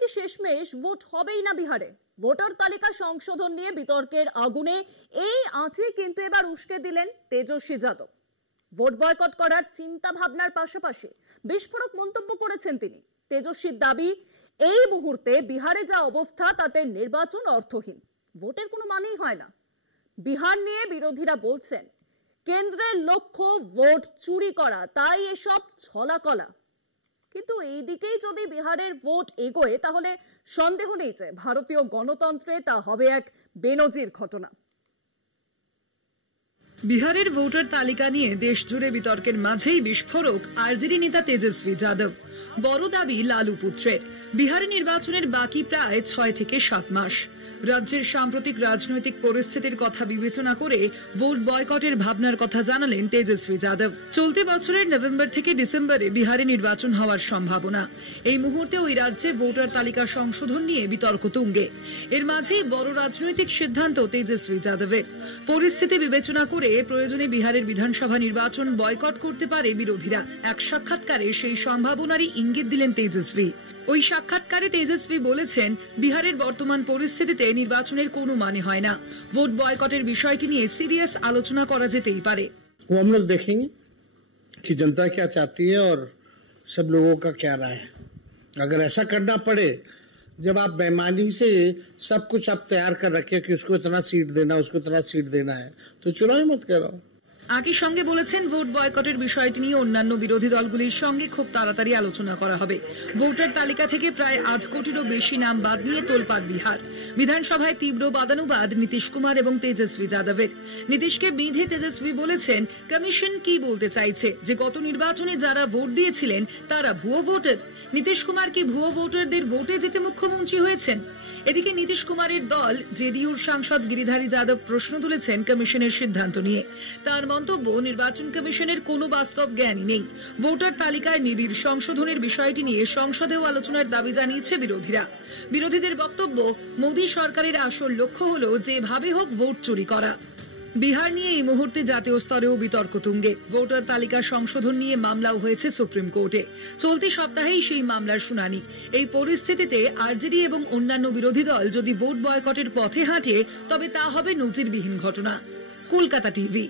কি শেষমেশ ভোট হবেই না বিহারে? ভোটার তালিকা সংশোধন নিয়ে বিতর্কের আগুনে এই আঁচে কিন্তু এবার উস্কে দিলেন তেজস্বী যাদব। ভোট বয়কট করার চিন্তা ভাবনার পাশাপাশি বিস্ফোরক মন্তব্য করেছেন তিনি। তেজস্বীর দাবি, এই মুহূর্তে বিহারে যা অবস্থা তাতে নির্বাচন অর্থহীন, ভোটের কোনো মানেই হয় না। বিহার নিয়ে বিরোধীরা বলছেন কেন্দ্রের লক্ষ্য ভোট চুরি করা, তাই এসব ছলাকলা। কিন্তু এই দিকেই যদি বিহারের ভোট এগোয় তাহলে সন্দেহ নেই যে ভারতীয় গণতন্ত্রে তা হবে এক বেনজির ঘটনা। বিহারের ভোটার তালিকা নিয়ে দেশ জুড়ে বিতর্কের মাঝেই বিস্ফোরক আরজেডি নেতা তেজস্বী যাদব। বড় দাবি লালু পুত্রের। বিহারে নির্বাচনের বাকি প্রায় 6 থেকে 7 মাস। রাজ্যের সাম্প্রতিক রাজনৈতিক পরিস্থিতির কথা বিবেচনা করে ভোট বয়কটের ভাবনার কথা জানালেন তেজস্বী যাদব। চলতি বছরের নভেম্বর থেকে ডিসেম্বরে বিহারে নির্বাচন হওয়ার সম্ভাবনা। এই মুহূর্তে ওই রাজ্যে ভোটার তালিকা সংশোধন নিয়ে বিতর্ক তুঙ্গে। এর মাঝেই বড় রাজনৈতিক সিদ্ধান্ত তেজস্বী যাদবের। পরিস্থিতি বিবেচনা করে প্রয়োজনে বিহারের বিধানসভা নির্বাচন বয়কট করতে পারে বিরোধীরা। এক সাক্ষাৎকারে সেই সম্ভাবনারই ইঙ্গিত দিলেন তেজস্বী। ওই সাক্ষাৎকারে তেজস্বী বলেছেন, বিহারের বর্তমান পরিস্থিতিতে নির্বাচনের কোনো মানে হয় না। ভোট বয়কটের বিষয়টি নিয়ে সিরিয়াস আলোচনা করা যেতেই পারে। वो हम लोग देखेंगे कि जनता क्या चाहती है और सब लोगों का क्या राय है। अगर ऐसा करना पड़े, जब आप बेईमानी से सब कुछ आप तैयार कर रखे कि उसको इतना सीट देना, उसको इतना सीट देना है, तो चुनाव ही मत कराओ। একই সঙ্গে বলেছেন, ভোট বয়কটের বিষয়টি নিয়ে অন্যান্য বিরোধী দলগুলির সঙ্গে খুব তাড়াতাড়ি আলোচনা করা হবে। ভোটার তালিকা থেকে প্রায় 8 কোটিরও বেশি নাম বাদ নিয়ে তোলপাড় বিহার। বিধানসভায় তীব্র বাদানুবাদ নীতিশ কুমার এবং তেজস্বী যাদবের। নীতিশকে বিঁধে তেজস্বী বলেছেন, কমিশন কি বলতে চাইছে যে গত নির্বাচনে যারা ভোট দিয়েছিলেন তারা ভুয়ো ভোটার। নীতিশ কুমার কি ভুয়ো ভোটারদের ভোটে জিতে মুখ্যমন্ত্রী হয়েছেন? এদিকে নীতিশ কুমারের দল জেডিইউর সাংসদ গিরিধারী যাদব প্রশ্ন তুলেছেন কমিশনের সিদ্ধান্ত নিয়ে। তার মন্তব্য, নির্বাচন কমিশনের কোনো বাস্তব জ্ঞানই নেই। ভোটার তালিকার নিবিড় সংশোধনের বিষয়টি নিয়ে সংসদেও আলোচনার দাবি জানিয়েছে বিরোধীরা। বিরোধীদের বক্তব্য, মোদী সরকারের আসল লক্ষ্য হল যেভাবে হোক ভোট চুরি করা। বিহার নিয়ে এই মুহূর্তে জাতীয় স্তরেও বিতর্ক তুঙ্গে। ভোটার তালিকা সংশোধন নিয়ে মামলাও হয়েছে সুপ্রিম কোর্টে। চলতি সপ্তাহেই সেই মামলার শুনানি। এই পরিস্থিতিতে আরজেডি এবং অন্যান্য বিরোধী দল যদি ভোট বয়কটের পথে হাঁটে তবে তা হবে নজিরবিহীন ঘটনা। কলকাতা টিভি।